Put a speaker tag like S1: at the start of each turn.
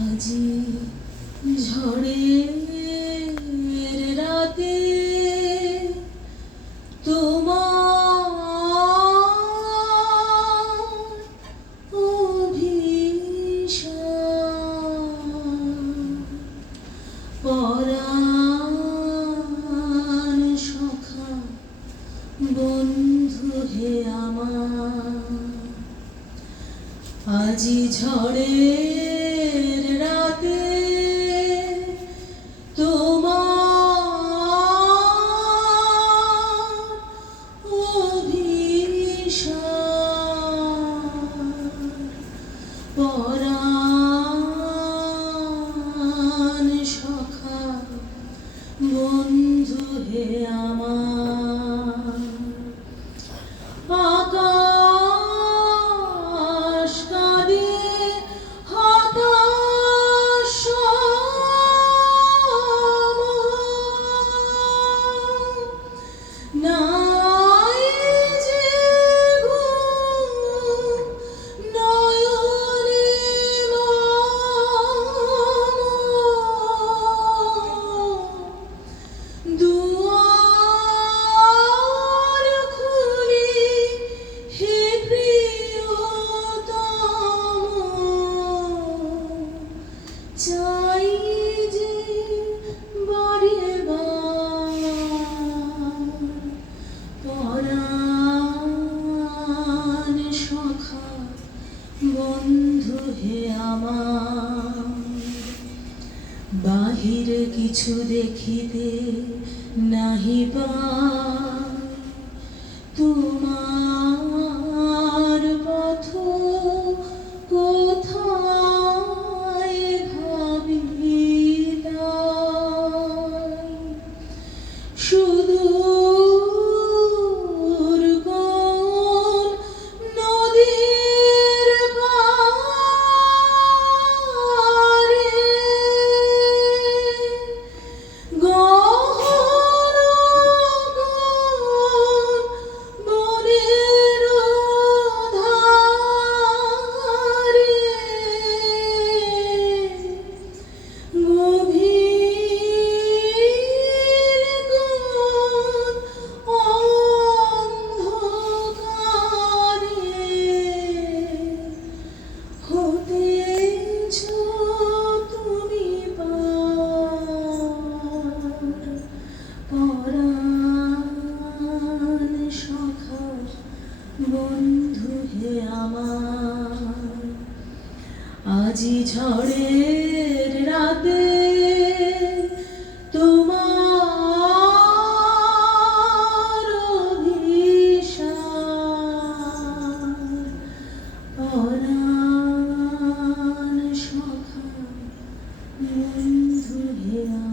S1: আজি ঝড়ে রাতে তোমার হে আমার। আজি ঝড়ে আমার do বাহিরে কিছু দেখিতে নাহি পা আজি ঝড়ের রাতে তোমার অনান সখা বন্ধু হেয়া